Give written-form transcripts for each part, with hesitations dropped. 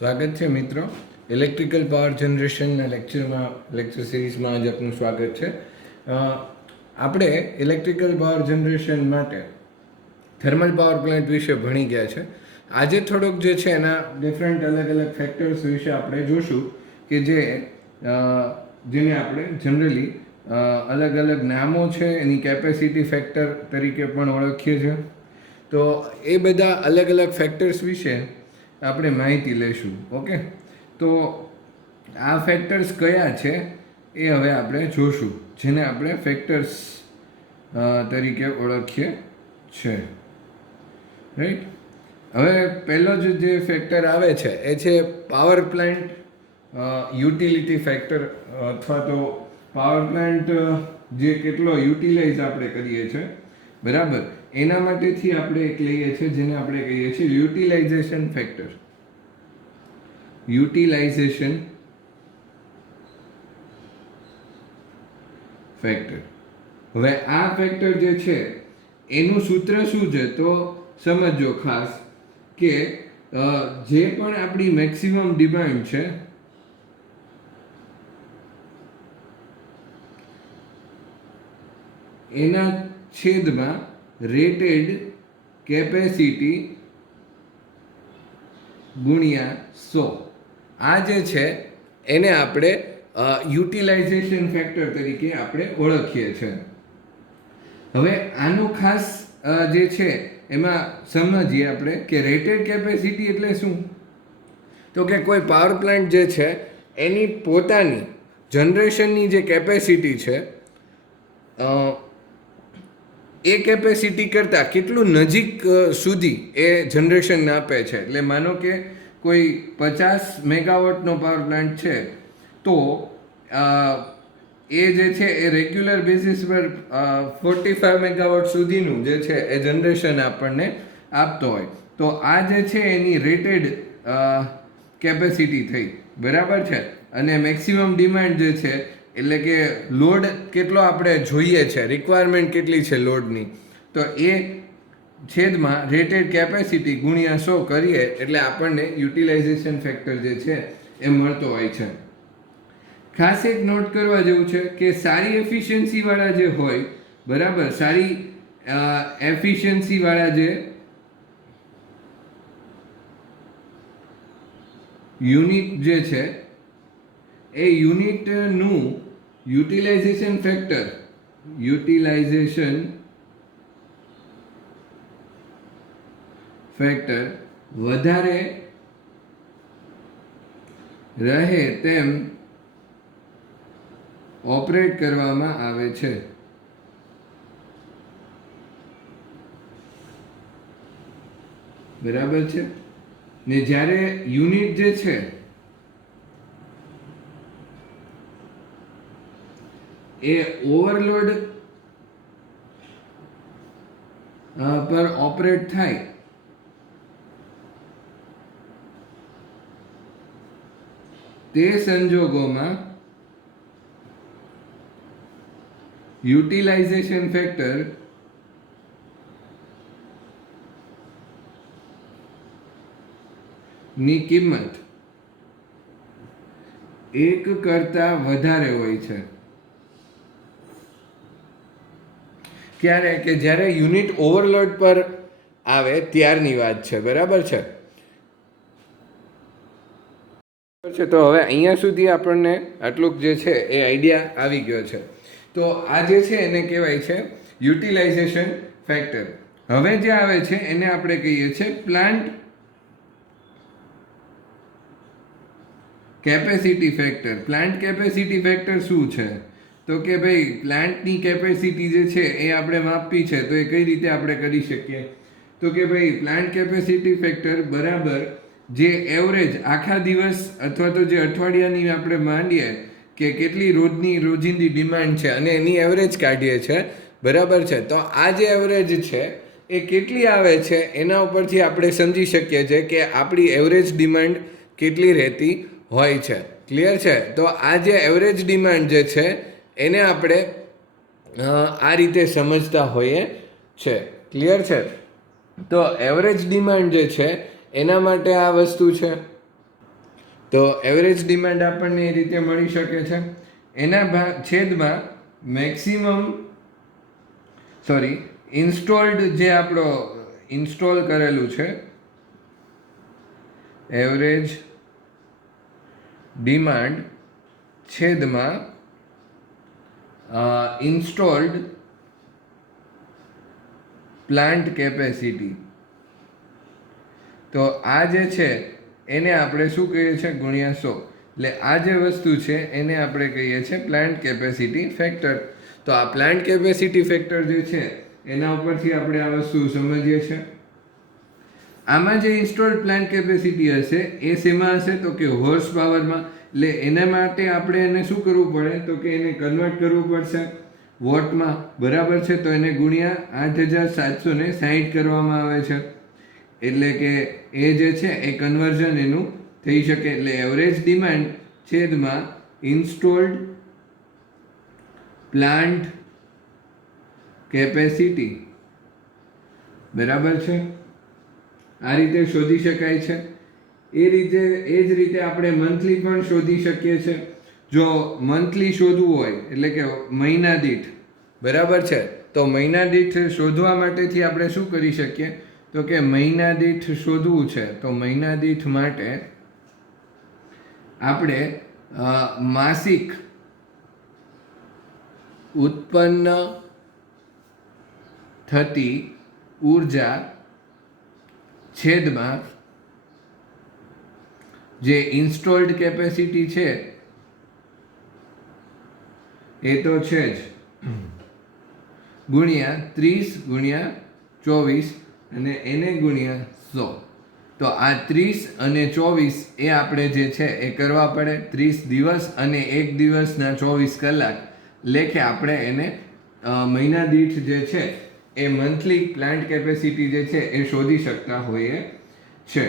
સ્વાગત છે મિત્રો. ઇલેક્ટ્રિકલ પાવર જનરેશનના લેક્ચર સિરીઝમાં આજે આપનું સ્વાગત છે. આપણે ઇલેક્ટ્રિકલ પાવર જનરેશન માટે થર્મલ પાવર પ્લાન્ટ વિશે ભણી ગયા છે. આજે થોડોક જે છે એના ડિફરન્ટ અલગ અલગ ફેક્ટર્સ વિશે આપણે જોશું કે જેને આપણે જનરલી અલગ અલગ નામો છે, એની કેપેસિટી ફેક્ટર તરીકે પણ ઓળખીએ છીએ. તો એ બધા અલગ અલગ ફેક્ટર્સ વિશે આપણે માહિતી લઈશું. ઓકે, તો આ ફેક્ટર્સ કયા છે એ હવે આપણે જોશું, જેને આપણે ફેક્ટર્સ તરીકે ઓળખીએ છીએ. રાઈટ. હવે પહેલો જે ફેક્ટર આવે છે એ છે પાવર પ્લાન્ટ યુટિલિટી ફેક્ટર, અથવા તો પાવર પ્લાન્ટ જે કેટલો યુટિલાઇઝ આપણે કરીએ છીએ, બરાબર, એના માટેથી આપણે એક લઈએ છીએ જેને આપણે કહીએ છીએ યુટિલાઇઝેશન ફેક્ટર. Utilization factor. હવે આ ફેક્ટર જે છે એનું સૂત્ર શું છે તો સમજો ખાસ કે જે પણ આપણી મેક્સિમમ ડિમાન્ડ છે એના છેદમાં રેટેડ કેપેસિટી ગુણ્યા 100. આ જે છે એને આપણે યુટિલાઇઝેશન ફેક્ટર તરીકે આપણે ઓળખીએ છીએ. હવે આનું ખાસ જે છે એમાં સમજીએ આપણે કે રેટેડ કેપેસિટી એટલે શું. તો કે કોઈ પાવર પ્લાન્ટ જે છે એની પોતાની જનરેશનની જે કેપેસિટી છે એ કેપેસિટી કરતાં કેટલું નજીક સુધી એ જનરેશન આપે છે. એટલે માનો કે કોઈ 50 મેગાવોટનો પાવર પ્લાન્ટ છે તો એ જે છે એ રેગ્યુલર બેઝિસ પર 45 મેગાવોટ સુધીનું જે છે એ જનરેશન આપણને આપતો હોય, તો આ જે છે એની રેટેડ કેપેસિટી થઈ, બરાબર છે. અને મેક્સિમમ ડિમાન્ડ જે છે એટલે કે લોડ કેટલો આપણે જોઈએ છે, રિક્વાયરમેન્ટ કેટલી છે લોડની, તો એ છેદમાં રેટેડ કેપેસિટી ગુણ્યા 100 કરીએ એટલે આપણને યુટિલાઇઝેશન ફેક્ટર જે છે એ મળતો હોય છે. ખાસ એક નોટ કરવા જેવું છે કે સારી એફિશિયન્સીવાળા જે હોય, બરાબર, સારી એફિશિયન્સીવાળા જે યુનિટ જે છે એ યુનિટનું યુટિલાઇઝેશન ફેક્ટર વધારે રહે તેમ ઓપરેટ કરવામાં આવે છે. બરાબર છે ને. જ્યારે યુનિટ જે છે એ ઓવરલોડ પર ઓપરેટ થાય તે સંજોગોમાં યુટિલાઇઝેશન ફેક્ટર ની કિંમત 1 કરતા વધારે હોય છે. ક્યારે? કે જ્યારે યુનિટ ઓવરલોડ પર આવે ત્યારની વાત છે, બરાબર છે. તો હવે અહીંયા સુધી આપણને આટલુંક જે છે એ આઈડિયા આવી ગયો છે. તો આ જે છે એને કહેવાય છે યુટિલાઇઝેશન ફેક્ટર. હવે જે આવે છે એને આપણે કહીએ છીએ plant capacity factor. Plant capacity factor શું છે તો કે ભાઈ પ્લાન્ટની કેપેસિટી જે છે એ આપણે માપવી છે, તો એ કઈ રીતે આપણે કરી શકીએ તો કે ભાઈ પ્લાન્ટ કેપેસિટી ફેક્ટર બરાબર જે એવરેજ આખા દિવસ અથવા તો જે અઠવાડિયાની આપણે માંડીએ કે કેટલી રોજિંદી ડિમાન્ડ છે અને એની એવરેજ કાઢીએ છીએ, બરાબર છે. તો આ જે એવરેજ છે એ કેટલી આવે છે એના ઉપરથી આપણે સમજી શકીએ છીએ કે આપણી એવરેજ ડિમાન્ડ કેટલી રહેતી હોય છે. ક્લિયર છે? તો આ જે એવરેજ ડિમાન્ડ જે છે એને આપણે આ રીતે સમજતા હોઈએ છે. ક્લિયર છે? તો એવરેજ ડિમાન્ડ જે છે એના માટે આ વસ્તુ છે. તો એવરેજ ડિમાન્ડ આપણને એ રીતે મળી શકે છે. એના છેદમાં મેક્સિમમ ઇન્સ્ટોલ્ડ જે આપણો ઇન્સ્ટોલ કરેલું છે એવરેજ ડિમાન્ડ છેદમાં ઇન્સ્ટોલ્ડ પ્લાન્ટ કેપેસિટી. તો આ જે છે એને આપણે શું કહીએ છીએ? ગુણ્યા 100. એટલે આ જે વસ્તુ છે એને આપણે કહીએ છીએ પ્લાન્ટ કેપેસિટી ફેક્ટર. તો આ પ્લાન્ટ કેપેસિટી ફેક્ટર જે છે એના ઉપરથી આપણે આ વસ્તુ સમજીએ છીએ. આમાં જે ઇન્સ્ટોલ્ડ પ્લાન્ટ કેપેસિટી હશે એ શેમાં હશે? તો કે હોર્સ પાવરમાં. એટલે એના માટે આપણે એને શું કરવું પડે? તો કે એને કન્વર્ટ કરવું પડશે વોટમાં. બરાબર છે? તો એને ગુણ્યા 8760 કરવામાં આવે છે. એટલે કે એ જે છે એ કન્વર્ઝન એનું થઈ શકે. એટલે એવરેજ ડિમાન્ડ છેદમાં ઇન્સ્ટોલ્ડ પ્લાન્ટ કેપેસિટી. બરાબર છે? આ રીતે શોધી શકાય છે. એ જ રીતે આપણે મંથલી પણ શોધી શકીએ છીએ. જો મંથલી શોધવું હોય એટલે કે મહિના દીઠ, બરાબર છે, તો મહિના દીઠ શોધવા માટેથી આપણે શું કરી શકીએ? તો કે મહિના દીઠ શોધવું છે તો મહિના દીઠ માટે આપણે માસિક ઉત્પન્ન થતી ઉર્જા છેદમાં જે ઇન્સ્ટોલ્ડ કેપેસિટી છે એ તો છે જ, ગુણ્યા 30 ગુણ્યા 24 અને એને ગુણ્યા 100. તો આ 30 અને 24 એ આપણે જે છે એ કરવા પડે. 30 દિવસ અને 1 દિવસના 24 કલાક લેખે આપણે એને મહિના દીઠ જે છે એ મંથલી પ્લાન્ટ કેપેસિટી જે છે એ શોધી શકતા હોઈએ છે.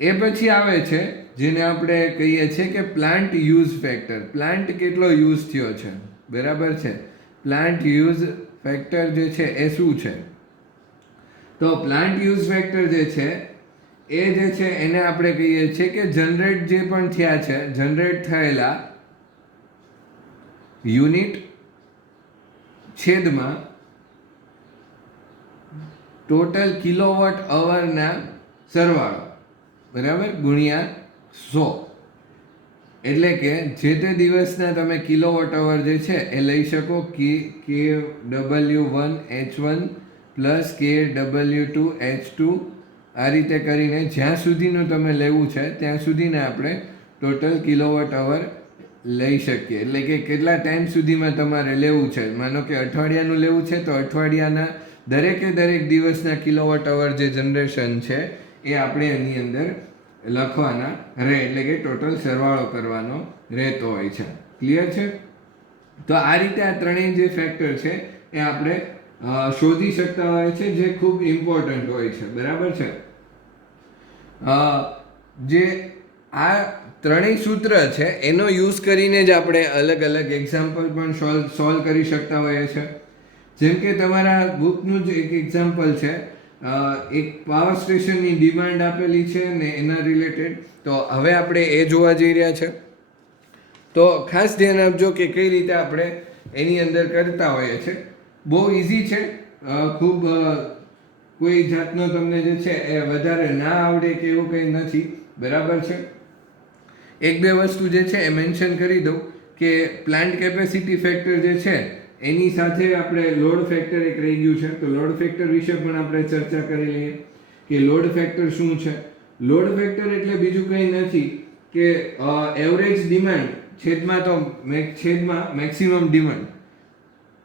એ પછી આવે છે જેને આપણે કહીએ છીએ કે પ્લાન્ટ યુઝ ફેક્ટર. પ્લાન્ટ કેટલો યુઝ થયો છે, બરાબર છે? પ્લાન્ટ યુઝ ફેક્ટર જે છે એ શું છે? તો પ્લાન્ટ યુઝ ફેક્ટર જે છે એ જે છે એને આપણે કહીએ છીએ કે જનરેટ જે પણ થયા છે, જનરેટ થયેલા યુનિટ છેદમાં ટોટલ કિલોવોટ અવરના સરવાળો, બરાબર, ગુણ્યા 100. એટલે કે જે તે દિવસના તમે કિલોવોટ અવર જે છે એ લઈ શકો KW1H1 પ્લસ KW2H2. આ રીતે કરીને જ્યાં સુધીનું તમે લેવું છે ત્યાં સુધીને આપણે ટોટલ કિલોવોટ અવર લઈ શકીએ. એટલે કે કેટલા ટાઈમ સુધીમાં તમારે લેવું છે. માનો કે અઠવાડિયાનું લેવું છે તો અઠવાડિયાના દરેકે દરેક દિવસના કિલોવોટ અવર જે જનરેશન છે એ આપણે એની અંદર લખવાના રહે. એટલે કે ટોટલ સરવાળો કરવાનો રહેતો હોય છે. ક્લિયર છે? તો આ રીતે આ ત્રણેય જે ફેક્ટર છે એ આપણે શોધી શકતા હોય છે, જે ખૂબ ઇમ્પોર્ટન્ટ હોય છે. બરાબર છે? જે આ ત્રણેય સૂત્ર છે એનો યુઝ કરીને જ આપણે અલગ અલગ એક્ઝામ્પલ પણ સોલ્વ કરી શકતા હોઈએ છીએ. જેમ કે તમારા બુકનું જ એક એક્ઝામ્પલ છે, એક પાવર સ્ટેશનની ડિમાન્ડ આપેલી છે ને એના રિલેટેડ. તો હવે આપણે એ જોવા જઈ રહ્યા છે. તો ખાસ ધ્યાન આપજો કે કઈ રીતે આપણે એની અંદર કરતા હોઈએ છીએ. બહુ ઇઝી છે, ખૂબ કોઈ જાતનો તમને જે છે એ વધારે ના આવડે કે એવું કંઈ નથી. બરાબર છે? એક બે વસ્તુ જે છે એ મેન્શન કરી દઉં કે પ્લાન્ટ કેપેસિટી ફેક્ટર જે છે એની સાથે આપણે લોડ ફેક્ટર એક રહી ગયું છે. તો લોડ ફેક્ટર વિશે પણ આપણે ચર્ચા કરી લઈએ કે લોડ ફેક્ટર શું છે. લોડ ફેક્ટર એટલે બીજું કંઈ નથી કે એવરેજ ડિમાન્ડ છેદમાં મેક્સિમમ ડિમાન્ડ.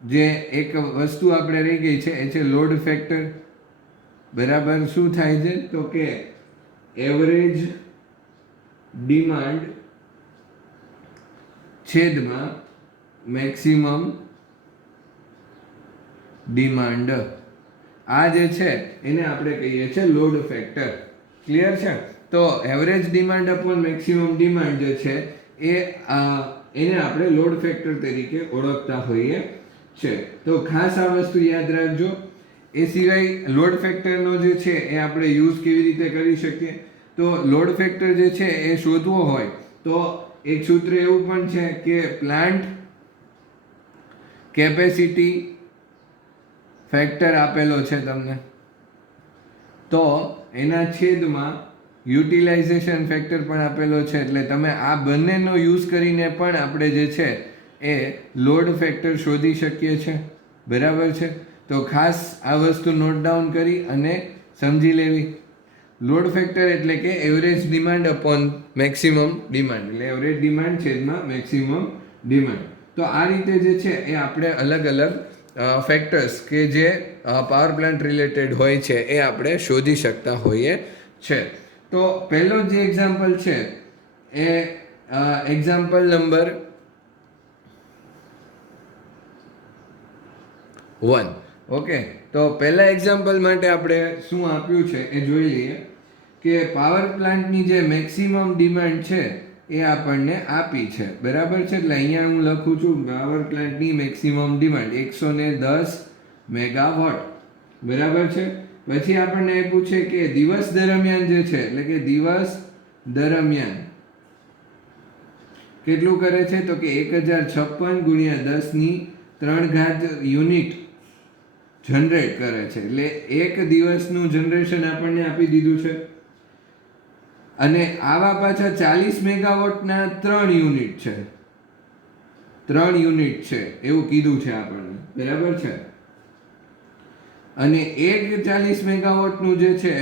જે એક વસ્તુ આપણે રહી ગઈ છે એ છે લોડ ફેક્ટર. બરાબર? શું થાય છે? તો કે એવરેજ ડિમાન્ડ છેદમાં મેક્સિમમ ડિમાન્ડ. આ જે છે એને આપણે કહીએ છીએ લોડ ફેક્ટર. ક્લિયર છે? તો average demand upon maximum demand જે છે એને આપણે લોડ ફેક્ટર તરીકે ઓળખતા હોઈએ છે. તો ખાસ આ વસ્તુ યાદ રાખજો. એ સિવાય લોડ ફેક્ટરનો જે છે એ આપણે યુઝ કેવી રીતે કરી શકીએ? તો લોડ ફેક્ટર જે છે એ શોધવો હોય તો એક સૂત્ર એવું પણ છે કે પ્લાન્ટ કેપેસિટી ફેક્ટર આપેલો છે તમને, તો એના છેદમાં યુટિલાઇઝેશન ફેક્ટર પણ આપેલો છે. એટલે તમે આ બંનેનો યુઝ કરીને પણ આપણે જે છે એ લોડ ફેક્ટર શોધી શકીએ છીએ. બરાબર છે? તો ખાસ આ વસ્તુ નોટ ડાઉન કરી અને સમજી લેવી. લોડ ફેક્ટર એટલે કે average demand upon maximum demand, એટલે એવરેજ ડિમાન્ડ છેદમાં મેક્સિમમ ડિમાન્ડ. તો આ રીતે જે છે એ આપણે અલગ અલગ ફેક્ટર્સ કે જે પાવર પ્લાન્ટ રિલેટેડ હોય છે એ આપણે શોધી શકતા હોઈએ છે. તો પહેલો જે એક્ઝામ્પલ છે એ એક્ઝામ્પલ નંબર 1. ઓકે, તો પહેલા એક્ઝામ્પલ માટે આપણે શું આપ્યું છે એ જોઈ લઈએ કે પાવર પ્લાન્ટની જે મેક્સિમમ ડિમાન્ડ છે એ આપણને આપી છે. બરાબર છે? એટલે અહીંયા હું લખું છું પાવર પ્લાન્ટની મેક્સિમમ ડિમાન્ડ 110 મેગાવોટ. બરાબર છે? પછી આપણને એ પૂછે કે દિવસ દરમિયાન જે છે, એટલે કે દિવસ દરમિયાન કેટલું કરે છે, તો કે 1056 ગુણ્યા 10 ની 3 ઘાત યુનિટ જનરેટ કરે છે. એટલે એક દિવસનું જનરેશન આપણને આપી દીધું છે. અને આવા પાછા 40 મેગાવોટના 3 યુનિટ છે, 3 યુનિટ છે એવું કીધું છે આપણને. બરાબર છે? અને એક 40 મેગાવોટનું જે છે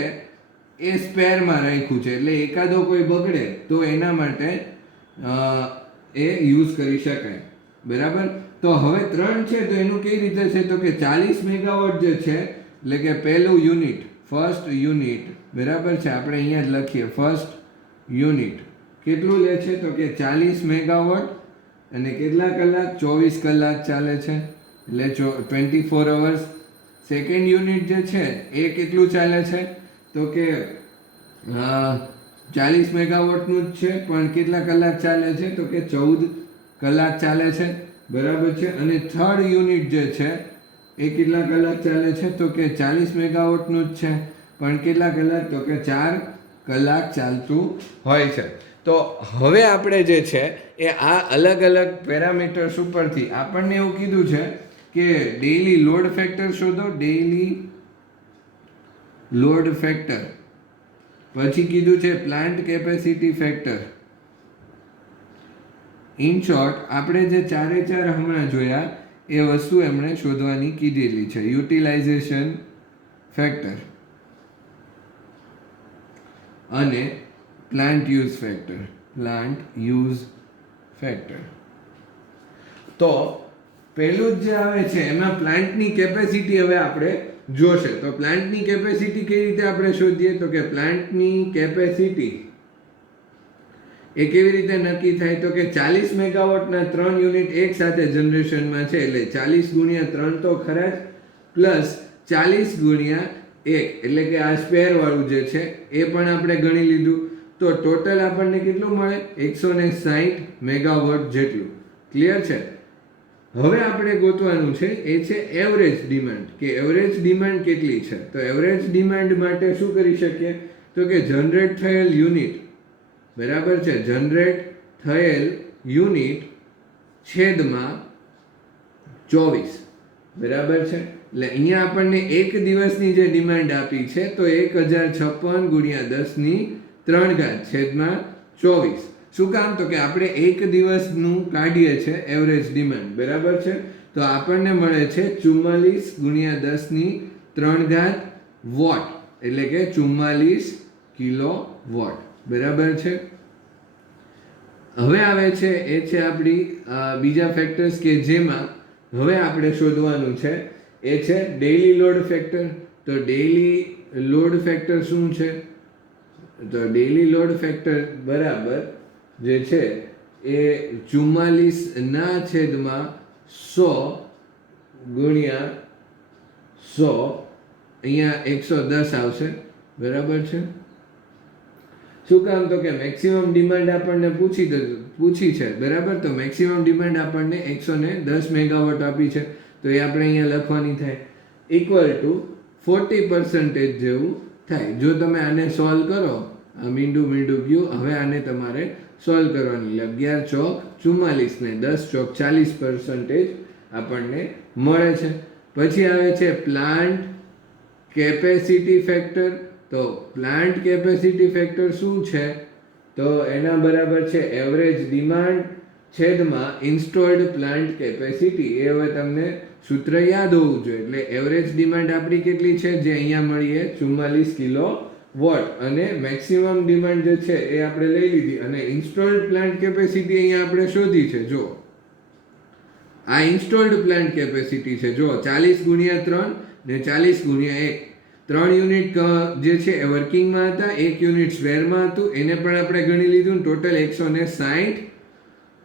એ સ્પેરમાં રાખ્યું છે, એટલે એકાદો કોઈ બગડે તો એના માટે એ યુઝ કરી શકાય. બરાબર? તો હવે 3 છે તો એનું કઈ રીતે છે, તો કે 40 મેગાવોટ જે છે એટલે કે પહેલું યુનિટ, ફર્સ્ટ યુનિટ. બરાબર છે? આપણે અહીંયા જ લખીએ ફર્સ્ટ યુનિટ કેટલું લે છે, તો કે 40 મેગાવોટ. અને કેટલા કલાક? 24 કલાક ચાલે છે, એટલે 24 અવર્સ. સેકન્ડ યુનિટ જે છે એ કેટલું ચાલે છે, તો કે 40 મેગાવોટનું જ છે પણ કેટલા કલાક ચાલે છે, તો કે 14 કલાક ચાલે છે. બરાબર છે? અને થર્ડ યુનિટ જે છે એ કેટલા કલાક ચાલે છે, તો કે 40 મેગાવોટનું જ છે પણ કેટલા કલાક, તો કે 4 કલાક ચાલતું હોય છે. તો હવે આપણે જે છે એ આ અલગ અલગ પેરામીટર્સ ઉપરથી આપણને એવું કીધું છે કે ડેઈલી લોડ ફેક્ટર શોધો, ડેઈલી લોડ ફેક્ટર. પછી કીધું છે plant capacity factor. In short આપણે જે ચારે ચાર હમણાં જોયા એ વસ્તુ એમણે શોધવાની કીધેલી છે. યુટિલાઇઝેશન ફેક્ટર અને plant use factor, plant use factor. તો પહેલું જ જે આવે છે એમાં પ્લાન્ટની કેપેસિટી હવે આપણે જોશે. તો પ્લાન્ટની કેપેસિટી કેવી રીતે આપણે શોધીએ, તો કે પ્લાન્ટની કેપેસિટી એ કેવી રીતે નક્કી થાય, તો કે 40 મેગાવોટના 3 યુનિટ એક સાથે જનરેશનમાં છે, એટલે 40 ગુણ્યા 3 તો ખરા જ, પ્લસ 40 ગુણ્યા 1 એટલે કે આ સ્પેર વાળું જે છે એ પણ આપણે ગણી લીધું. તો ટોટલ આપણને કેટલું મળે, 160 મેગાવોટ જેટલું. ક્લિયર છે? હવે આપણે ગોતવાનું છે એ છે એવરેજ ડિમાન્ડ, કે એવરેજ ડિમાન્ડ કેટલી છે. તો એવરેજ ડિમાન્ડ માટે શું કરી શકીએ, તો કે જનરેટ થયેલ યુનિટ. બરાબર છે? જનરેટ થયેલ યુનિટ છેદમાં 24. બરાબર છે? એટલે અહીંયા આપણને એક દિવસની જે ડિમાન્ડ આપી છે તો 1056 ગુણ્યા 10 ની 3 ઘાત છેદમાં 24. શું કામ, તો કે આપણે એક દિવસનું કાઢીએ છીએ એવરેજ ડિમાન્ડ. બરાબર છે? તો આપણને મળે છે 44 ગુણ્યા 10 ની 3 ઘાત વોટ, એટલે કે 44 કિલો વોટ. બરાબર છે? હવે આવે છે એ છે આપણી બીજા ફેક્ટર્સ કે જેમાં હવે આપણે શોધવાનું છે એ છે ડેઈલી લોડ ફેક્ટર. તો ડેઈલી લોડ ફેક્ટર શું છે, તો ડેઈલી લોડ ફેક્ટર બરાબર જે છે એ 44 ના છેદમાં 100 ગુણ્યા 100, અહીંયા 110 આવશે. બરાબર છે? શું કામ, તો કે મેક્સિમમ ડિમાન્ડ આપણને પૂછી છે. બરાબર? તો મેક્સિમમ ડિમાન્ડ આપણને 110 મેગાવોટ આપી છે, તો એ આપણે અહીંયા લખવાની થાય ઇક્વલ ટુ 40% જેવું થાય. જો તમે આને સોલ્વ કરો આ મીંડું ગયું. હવે આને તમારે સોલ્વ કરવાની. 11 ચોક 44 ને 10 ચોક 40% આપણને મળે છે. પછી આવે છે પ્લાન્ટ કેપેસિટી ફેક્ટર. તો પ્લાન્ટ કેપેસિટી ફેક્ટર શું છે? તો એના બરાબર છે એવરેજ ડિમાન્ડ છેદમાં ઇન્સ્ટોલ્ડ પ્લાન્ટ કેપેસિટી. એ હવે તમને સૂત્ર યાદ હોવું જોઈએ. એટલે એવરેજ ડિમાન્ડ આપણી કેટલી છે? જે અહીંયા મળીએ 44 કિલો વોટ, અને મેક્સિમમ ડિમાન્ડ જે છે એ આપણે લઈ લીધી, અને ઇન્સ્ટોલ્ડ પ્લાન્ટ કેપેસિટી અહીંયા આપણે શોધી છે. જો આ ઇન્સ્ટોલ્ડ પ્લાન્ટ કેપેસિટી છે. જો 40 × 3 ને 40 × 1, 3 યુનિટ જે છે એ વર્કિંગમાં હતા, 1 યુનિટ સ્પેરમાં હતું, એને પણ આપણે ગણી લીધું. ટોટલ 160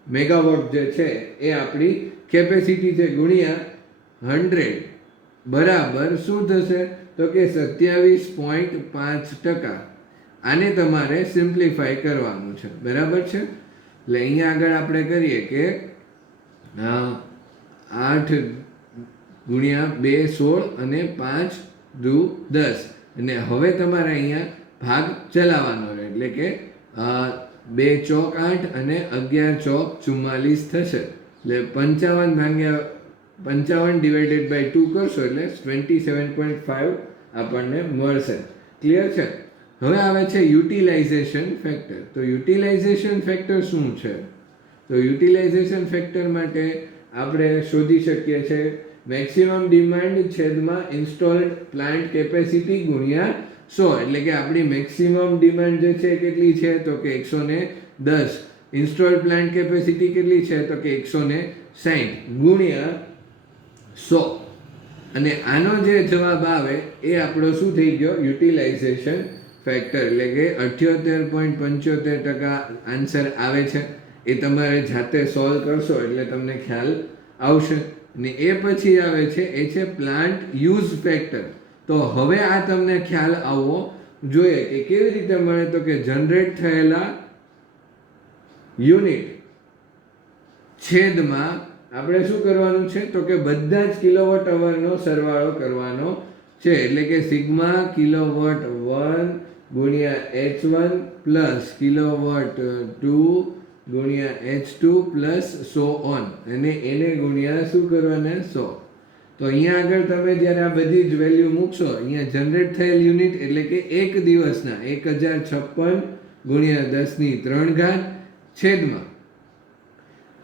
મેગાવોટ જે છે એ આપણી કેપેસિટી છે, ગુણ્યા 100 બરાબર શું થશે? તો કે 27.5%. આને તમારે સિમ્પ્લિફાય કરવાનું છે. બરાબર છે? એટલે અહીંયા આગળ આપણે કરીએ કે 8 ગુણ્યા 2 16 અને 5 દુ 10, અને હવે તમારે અહીંયા ભાગ ચલાવવાનો રહે. એટલે કે 2 ચોક 8 અને 11 ચોક 44 થશે. એટલે 55 ડિવાઇડેડ બાય 2 કરશો એટલે 27.5 આપણને મળશે. ક્લિયર છે? હવે આવે છે યુટિલાઇઝેશન ફેક્ટર. તો યુટિલાઇઝેશન ફેક્ટર શું છે? તો યુટિલાઇઝેશન ફેક્ટર માટે આપણે શોધી શકીએ છીએ મેક્સિમમ ડિમાન્ડ છેદમાં ઇન્સ્ટોલ્ડ પ્લાન્ટ કેપેસિટી ગુણ્યા 100. એટલે કે આપણી મેક્સિમમ ડિમાન્ડ જે છે કેટલી છે? તો કે 110. ઇન્સ્ટોલ્ડ પ્લાન્ટ કેપેસિટી કેટલી છે? તો કે 160 ગુણ્યા 100. અને આનો જે જવાબ આવે એ આપણો શું થઈ ગયો? Utilization factor. એટલે કે 78.75% આન્સર આવે છે. એ તમારે જાતે સોલ્વ કરશો એટલે તમને ખ્યાલ આવશે. ને એ પછી આવે છે એ છે પ્લાન્ટ યુઝ ફેક્ટર. તો હવે આ તમને ખ્યાલ આવવો જોઈએ કે કેવી રીતે મળે. તો કે જનરેટ થયેલા યુનિટ છેદમાં આપણે શું કરવાનું છે? તો કે બધા જ કિલોવોટ અવરનો સરવાળો કરવાનો છે. એટલે કે સિગ્મા કિલોવોટ 1 ગુણ્યા H1 પ્લસ કિલોવોટ 2 ગુણ્યા H2 પ્લસ સો ઓન, અને એને ગુણ્યા શું કરવાના? 100. તો અહીંયા આગળ તમે જ્યારે આ બધી જ વેલ્યુ મૂકશો, અહીંયા જનરેટ થયેલ યુનિટ એટલે કે એક દિવસના 1056 ગુણ્યા 10³ છેદમાં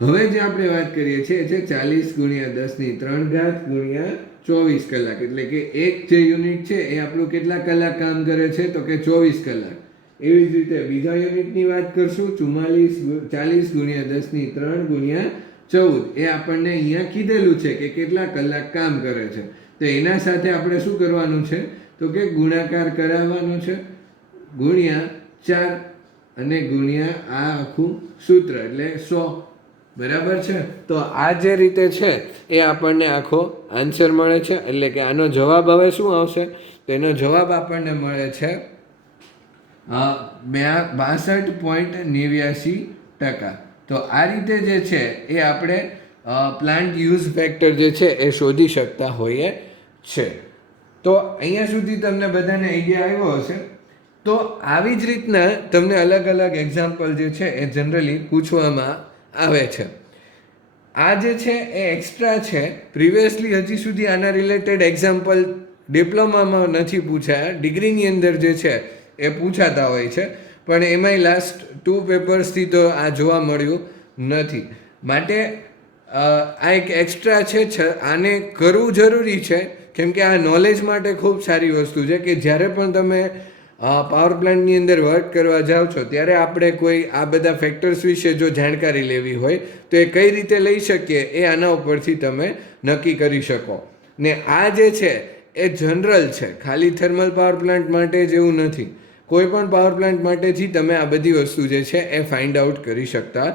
હવે જે આપણે વાત કરીએ છીએ એ છે 40 ગુણ્યા 10³ ગુણ્યા 24 કલાક. એટલે કે એક જે યુનિટ છે એ આપણું કેટલા કલાક કામ કરે છે? તો કે 24 કલાક. એવી જ રીતે બીજા યુનિટની વાત કરશું, 40 ગુણ્યા 10³ ગુણ્યા 14. એ આપણને અહીંયા કીધેલું છે કે કેટલા કલાક કામ કરે છે. તો એના સાથે આપણે શું કરવાનું છે? તો કે ગુણાકાર કરાવવાનો છે, ગુણ્યા 4 અને ગુણ્યા આ આખું સૂત્ર એટલે 100. બરાબર છે? તો આ જે રીતે છે એ આપણને આખો આન્સર મળે છે. એટલે કે આનો જવાબ હવે શું આવશે? તો એનો જવાબ આપણને મળે છે 62.89%. તો આ રીતે જે છે એ આપણે પ્લાન્ટ યુઝ ફેક્ટર જે છે એ શોધી શકતા હોઈએ છે. તો અહીંયા સુધી તમને બધાને આઈડિયા આવ્યો હશે. તો આવી જ રીતના તમને અલગ અલગ એક્ઝામ્પલ જે છે એ જનરલી પૂછવામાં આવે છે. આ જે છે એ એક્સ્ટ્રા છે. પ્રિવિયસલી હજી સુધી આના રિલેટેડ એક્ઝામ્પલ ડિપ્લોમામાં નથી પૂછાયા. ડિગ્રીની અંદર જે છે એ પૂછાતા હોય છે, પણ એમાંય લાસ્ટ 2 પેપર્સથી તો આ જોવા મળ્યું નથી. માટે આ એક એક્સ્ટ્રા છે. આને કરવું જરૂરી છે, કેમ કે આ નોલેજ માટે ખૂબ સારી વસ્તુ છે કે જ્યારે પણ તમે પાવર પ્લાન્ટની અંદર વર્ક કરવા જાઓ છો ત્યારે આપણે કોઈ આ બધા ફેક્ટર્સ વિશે જો જાણકારી લેવી હોય તો એ કઈ રીતે લઈ શકીએ એ આના ઉપરથી તમે નક્કી કરી શકો. ને આ જે છે એ જનરલ છે, ખાલી થર્મલ પાવર પ્લાન્ટ માટે જ એવું નથી. કોઈ પણ પાવર પ્લાન્ટ માટેથી તમે આ બધી વસ્તુ જે છે એ ફાઇન્ડ આઉટ કરી શકતા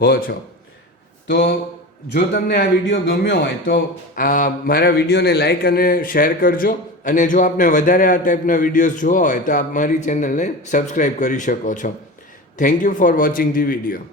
હો છો. તો જો તમને આ વિડીયો ગમ્યો હોય તો મારા વિડીયોને લાઇક અને શેર કરજો. અને જો આપને વધારે આ ટાઈપના વિડીયોઝ જોવા હોય તો આપ મારી ચેનલને સબસ્ક્રાઈબ કરી શકો છો. Thank you for watching the video.